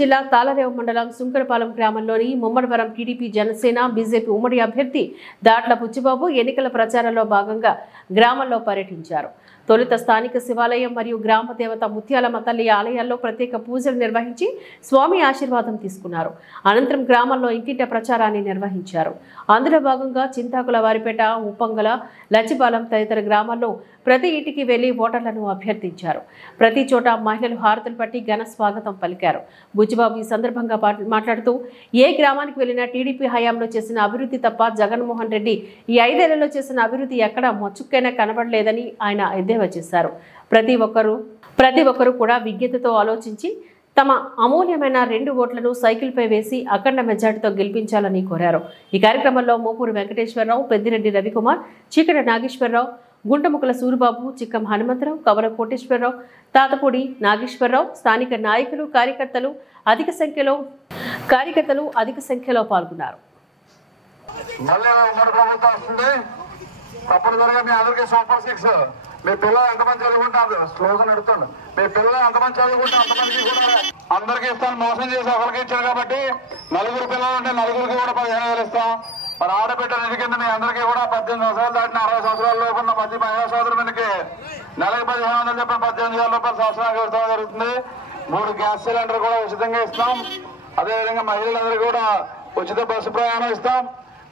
జిల్లా తాళరేవు మండలం సుంకరపాలెం గ్రామంలోని ముమ్మడివరం టీడీపీ జనసేన బీజేపీ ఉమ్మడి అభ్యర్థి దాట్ల బుచ్చిబాబు ఎన్నికల ప్రచారంలో భాగంగా గ్రామంలో పర్యటించారు. తొలుత స్థానిక శివాలయం మరియు గ్రామ దేవత ముత్యాలమ్మ తల్లి ఆలయాల్లో ప్రత్యేక పూజలు నిర్వహించి స్వామి ఆశీర్వాదం తీసుకున్నారు. అనంతరం గ్రామంలో ఇంటింట ప్రచారాన్ని నిర్వహించారు. అందులో భాగంగా చింతాకుల వారిపేట, ఉప్పంగల, లచ్చిపాలెం తదితర గ్రామాల్లో ప్రతి ఇంటికి వెళ్లి ఓటర్లను అభ్యర్థించారు. ప్రతి చోట మహిళలు హారతులు పట్టి ఘన స్వాగతం పలికారు. బుచ్చిబాబు ఈ సందర్భంగా మాట్లాడుతూ ఏ గ్రామానికి వెళ్లినా టీడీపీ హయాంలో చేసిన అభివృద్ధి తప్ప జగన్మోహన్ రెడ్డి ఈ 5 ఏళ్లలో చేసిన అభివృద్ధి ఎక్కడా మొచ్చుక్కైనా కనబడలేదని ఆయన ఎద్దేవా చేశారు. ప్రతి ఒక్కరూ కూడా విజ్ఞతతో ఆలోచించి తమ అమూల్యమైన 2 ఓట్లను సైకిల్పై వేసి అఖండ మెజార్టీతో గెలిపించాలని కోరారు. ఈ కార్యక్రమంలో మోపూరు వెంకటేశ్వరరావు, పెద్దిరెడ్డి రవికుమార్, చీకట నాగేశ్వరరావు, గుంటముక్కల సూరిబాబు, చిక్కం హనుమంతరావు, కవల కోటేశ్వరరావు, తాతపూడి నాగేశ్వరరావు, స్థానిక నాయకులు, కార్యకర్తలు అధిక సంఖ్యలో పాల్గొన్నారు. తప్పనిసరిగా మీ అందరికీ సూపర్ 6 మీ పిల్లలు ఎంతమంది చదువుకుంటారు స్లోగన్ అడుగుతాను. మీ పిల్లలు ఎంతమంది చదువుకుంటే అంతమందికి కూడా అందరికీ ఇస్తాను. మోసం చేసి ఒకరికి ఇచ్చారు కాబట్టి 4 పిల్లలు ఉంటే 4కి కూడా 15,000 ఇస్తాం. మరి ఆడబిడ్డ నిధి కింద మీ అందరికీ కూడా 18 సంవత్సరాలు దాటిన 60 సంవత్సరాల లోపు ఉన్న ప్రతి మహిళా సోదరు మనకి నెలకు 15,000 చెప్పిన 18,000 రూపాయలు సంవత్సరానికి ఇస్తాం జరుగుతుంది. 3 గ్యాస్ సిలిండర్ కూడా ఉచితంగా ఇస్తాం. అదేవిధంగా మహిళలందరికీ కూడా ఉచిత బస్సు ప్రయాణం ఇస్తాం.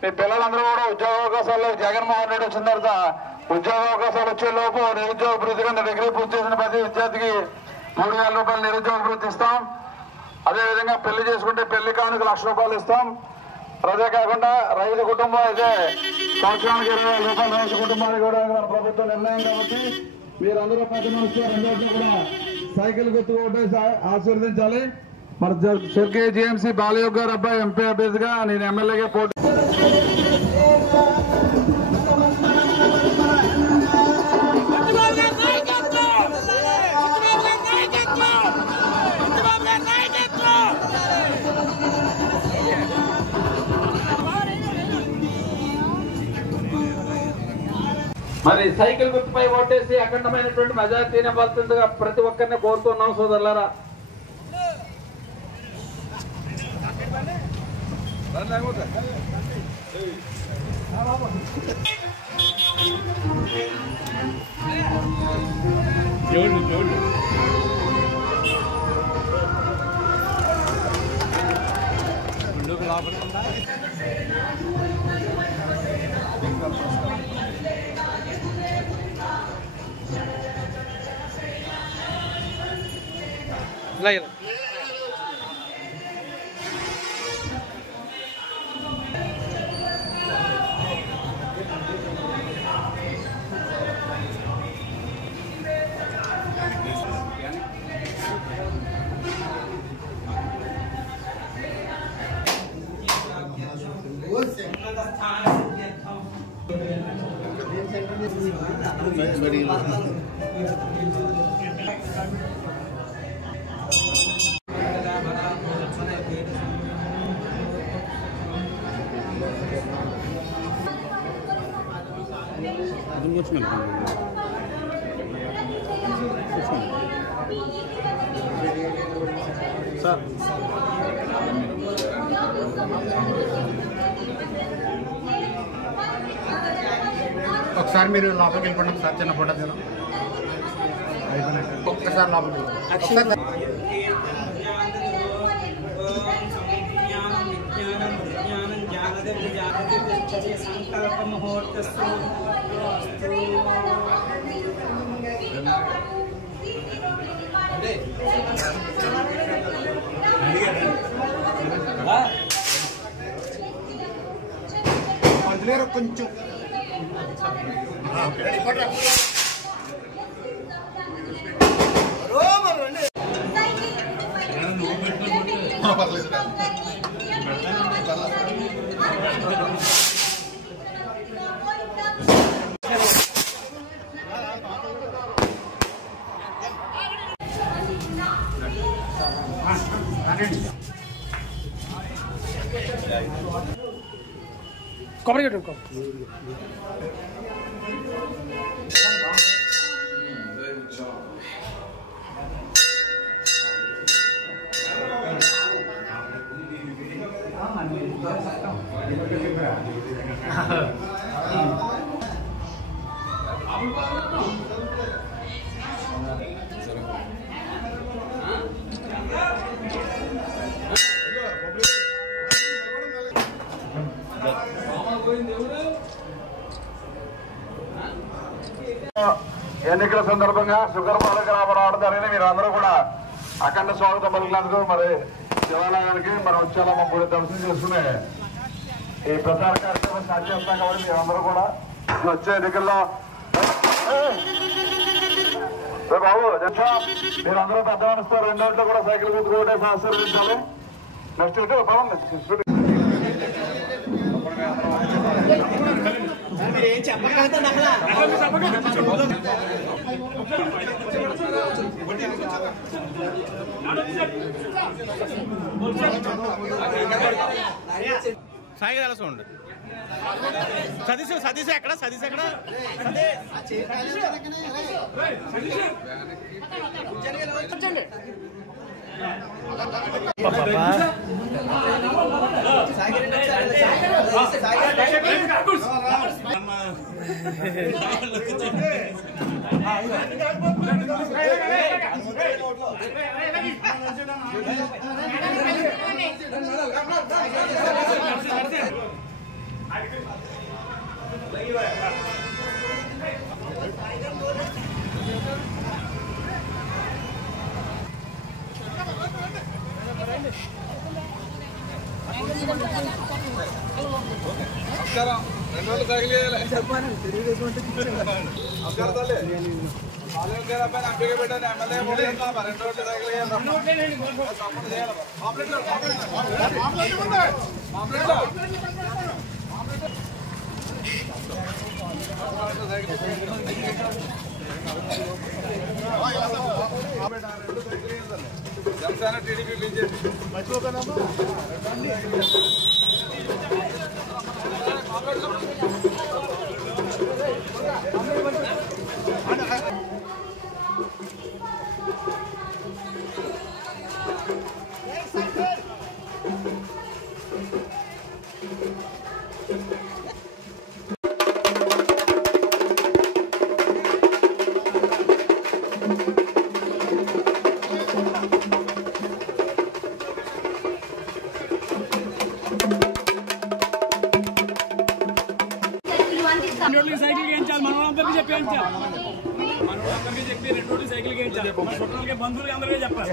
మీ పిల్లలందరూ కూడా ఉద్యోగ అవకాశాలు జగన్మోహన్ రెడ్డి వచ్చిన తర్వాత ఉద్యోగ అవకాశాలు వచ్చే లోపు నిరుద్యోగ వృత్తి కింద డిగ్రీ పూర్తి చేసిన ప్రతి విద్యార్థికి 3,000 రూపాయలు నిరుద్యోగ వృత్తి ఇస్తాం. అదేవిధంగా పెళ్లి చేసుకుంటే పెళ్లి కానుక 1,00,000 రూపాయలు ఇస్తాం. అదే కాకుండా రైతు కుటుంబం అయితే సంవత్సరానికి 20,000 రూపాయలు రైతు కుటుంబానికి కూడా మన ప్రభుత్వం నిర్ణయం కాబట్టి మీరందరూ పెద్ద మనసుతో 2 కూడా సైకిల్ గుర్తు ఓటేసి ఆశీర్వదించాలి. మన స్వర్గీయ జీఎంసీ బాలయోగ్ గారు అబ్బాయి ఎంపీ అభ్యర్థిగా నేను ఎమ్మెల్యేగా పోటీ మరి సైకిల్ గుర్తుపై ఓటేసి అఖండమైనటువంటి మెజార్టీని ఇవ్వాల్సిందిగా ప్రతి ఒక్కరిని కోరుతున్నాం సోదరులారా. ఒకసారి మీరు లోపలికి వెళ్ళిపోండి. ఒకసారి చిన్న ఫోటో తీద్దాం. ఒక్కసారి లోపలికి కొంచెం కొబ్బరి గట్టు ఎన్నికల సందర్భంగా సుకరపాలక రావడం జరిగింది. మీరు అందరూ కూడా అఖండ స్వాగతం పలికినందుకు మరి శివాలయానికి మనం వచ్చేలా కూడా దర్శనం చేసుకునే ఈ ప్రచార కార్యక్రమం స్టార్ట్ చేస్తాం కాబట్టి మీరందరూ కూడా వచ్చే ఎన్నికల్లో బాబు మీరందరూ పెద్ద మనస్తారు. రెండోట్లో కూడా సైకిల్ గుర్తు ఓటేసి ఆశీర్వదించాలి. నెక్స్ట్ పవన్ సాయి ఎలా చూడండి. సతీష్ ఎక్కడ నమస్కారం. 2 రోజులు తగిలి చెప్పాను. నమస్కారం తల్లి. ఎంపీగా పెట్టాను. ఎమ్మెల్యే 2 రోజులు తగిలి జనసేన టీడీపీ బీజేపీ సైకిల్ గేయించాలి. మనోళ్ళందరికీ చెప్పేయించాలి. మనోళ్ళందరికీ చెప్పి 2 రోజులు సైకిల్ గేయించాలి. మన చుట్టాలకి బంధువులకి అందరికీ చెప్పాలి.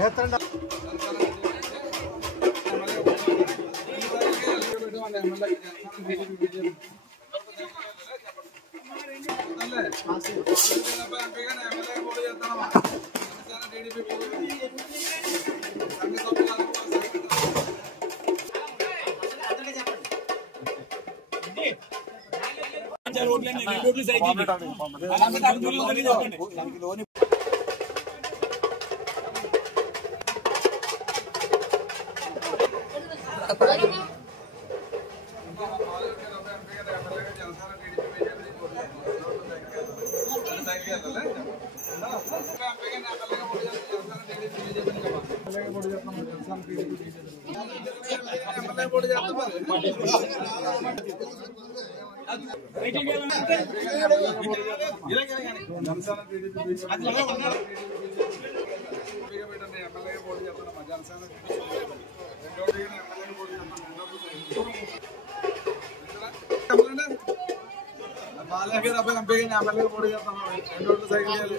బాలయ్య గారు ఎంపీగా ఎమ్మెల్యే పోటీ చేస్తాను. 2 రోజులు సైకిల్ చేయాలి.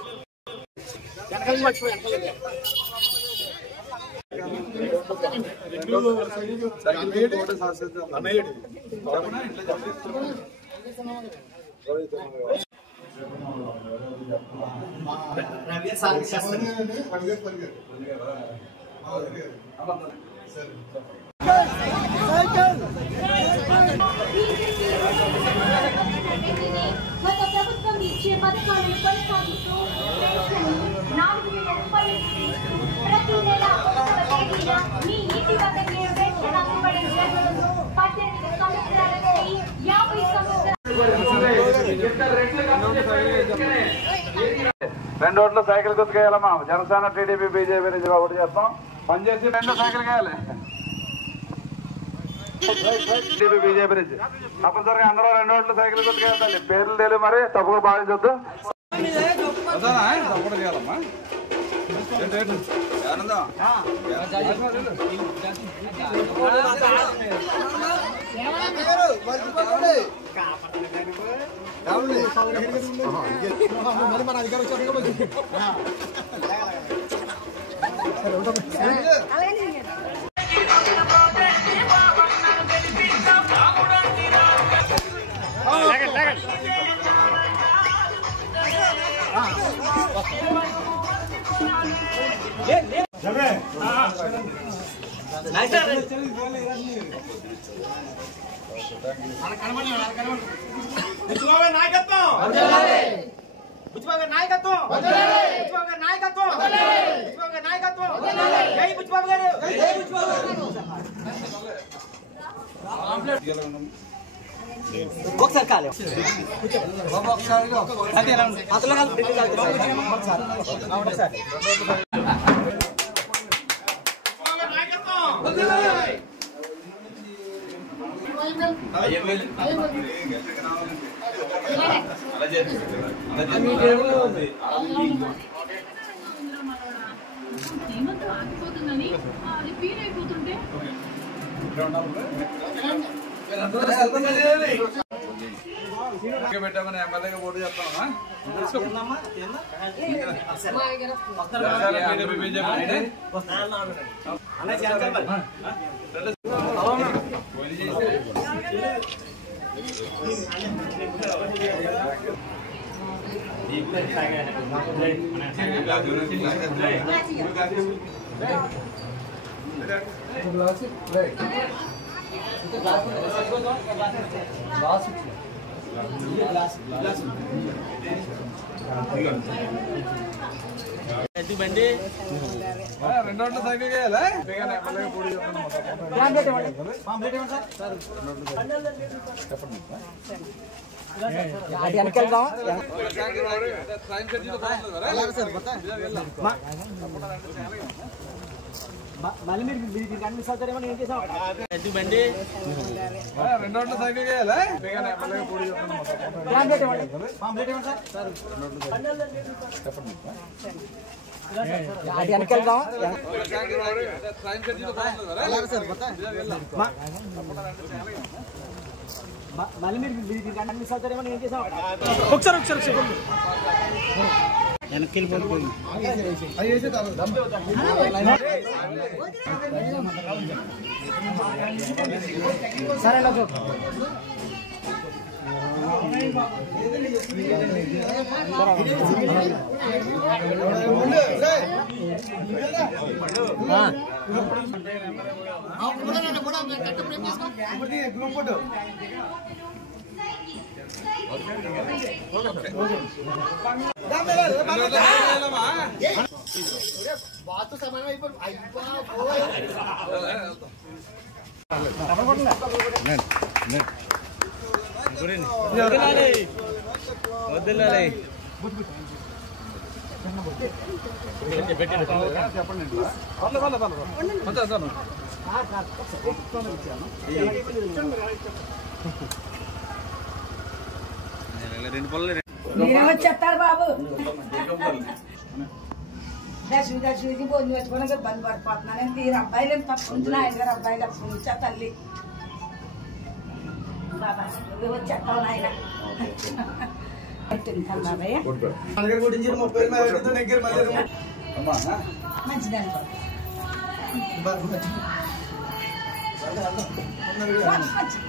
గత ప్రభుత్వం ఇచ్చే పథకాలను కొనసాగిస్తూ పెన్షన్ 4,000 రూపాయలు ప్రతి నెల 1వ తేదీన మీ ఇంటి వద్దకే పెన్షన్ అందివ్వడం జరుగుతుంది. 18 సంవత్సరాల నుండి 50 సంవత్సరాల 2 రోడ్లు సైకిల్ గుర్తుకేయాలమ్మా. జనసేన టీడీపీ బీజేపీ నుంచి ఒకటి చేస్తాం. పనిచేసి 2 సైకిల్ కేయాలి. బీజేపీ నుంచి తప్పనిసరిగా అందరూ 2 ఓట్లు సైకిల్ గుర్తుకు వెళ్తాలి. పేర్లు తెలియదు మరి తప్పుగా భావించొద్దు. ఒకసారి కాలే ఆగిపోతుందని అది ఫీల్ అయిపోతుంటే పెట్టామని ఎమ్మెల్యేగా పోటీ చేస్తామా బండి 2 ఓట్ల సైకిల్ చేయాలా ఎమ్మెల్యేగా పోటీ మళ్ళీ మీరు అన్ని సౌకర్యం ఏం చేసాం బండి 2 ఓట్ల సైకిల్ చేయాలా ఎమ్మెల్యేగా పోటీ మళ్ళీ మీరు అన్ని సౌకర్యం ఏం చేసాం ఒకసారి వెనక్కి వెళ్ళిపోతుంది సరే గ్రూప్ ఫోటో బాతు సమానం అయిపోయి మీరే వచ్చేస్తారు బాబు దర్శనం భోజనం పెట్టుకోవడానికి ఇబ్బంది పడిపోతున్నాను. తీరు అబ్బాయిలు తప్పుకుంటున్నా 5 అబ్బాయిలు అప్పుడు వచ్చా తల్లి బాబా నువ్వు వచ్చేస్తావు నాయన మంచిదండి మంచిది